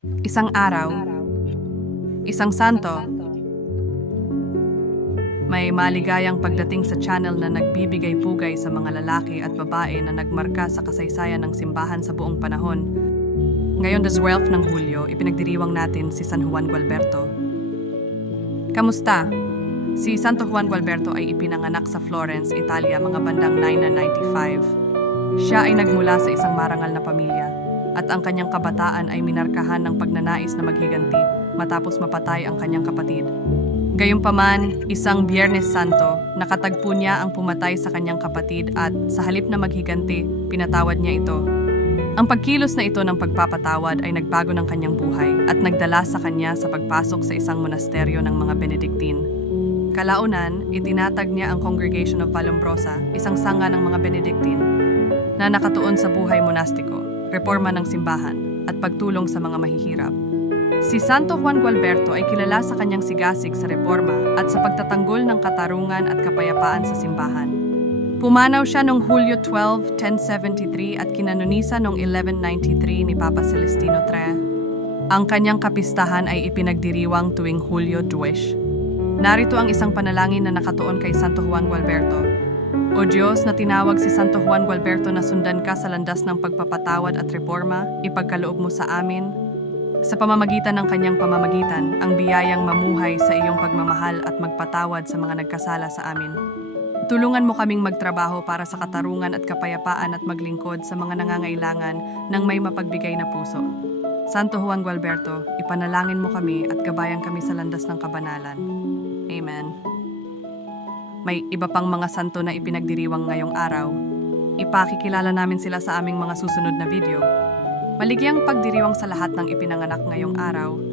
Isang araw, isang santo, may maligayang pagdating sa channel na nagbibigay pugay sa mga lalaki at babae na nagmarka sa kasaysayan ng simbahan sa buong panahon. Ngayon, the 12 ng Hulyo, ipinagdiriwang natin si San Juan Gualberto. Kamusta? Si Santo Juan Gualberto ay ipinanganak sa Florence, Italia mga bandang 995. Siya ay nagmula sa isang marangal na pamilya at ang kanyang kabataan ay minarkahan ng pagnanais na maghiganti matapos mapatay ang kanyang kapatid. Gayunpaman, isang Biyernes Santo, nakatagpo niya ang pumatay sa kanyang kapatid at sa halip na maghiganti, pinatawad niya ito. Ang pagkilos na ito ng pagpapatawad ay nagbago ng kanyang buhay at nagdala sa kanya sa pagpasok sa isang monasteryo ng mga Benedictine. Kalaunan, itinatag niya ang Congregation of Vallombrosa, isang sanga ng mga Benedictine, na nakatuon sa buhay monastiko, reforma ng simbahan, at pagtulong sa mga mahihirap. Si Santo Juan Gualberto ay kilala sa kanyang sigasig sa reforma at sa pagtatanggol ng katarungan at kapayapaan sa simbahan. Pumanaw siya noong Hulyo 12, 1073 at kinanonisa noong 1193 ni Papa Celestino III. Ang kanyang kapistahan ay ipinagdiriwang tuwing Hulyo 2. Narito ang isang panalangin na nakatuon kay Santo Juan Gualberto. O Diyos na tinawag si Santo Juan Gualberto na sundan ka sa landas ng pagpapatawad at reforma, ipagkaloob mo sa amin. Sa pamamagitan ng kanyang pamamagitan, ang biyayang mamuhay sa iyong pagmamahal at magpatawad sa mga nagkasala sa amin. Tulungan mo kaming magtrabaho para sa katarungan at kapayapaan at maglingkod sa mga nangangailangan ng may mapagbigay na puso. Santo Juan Gualberto, ipanalangin mo kami at gabayan kami sa landas ng kabanalan. Amen. May iba pang mga santo na ipinagdiriwang ngayong araw. Ipakikilala namin sila sa aming mga susunod na video. Maligyang pagdiriwang sa lahat ng ipinanganak ngayong araw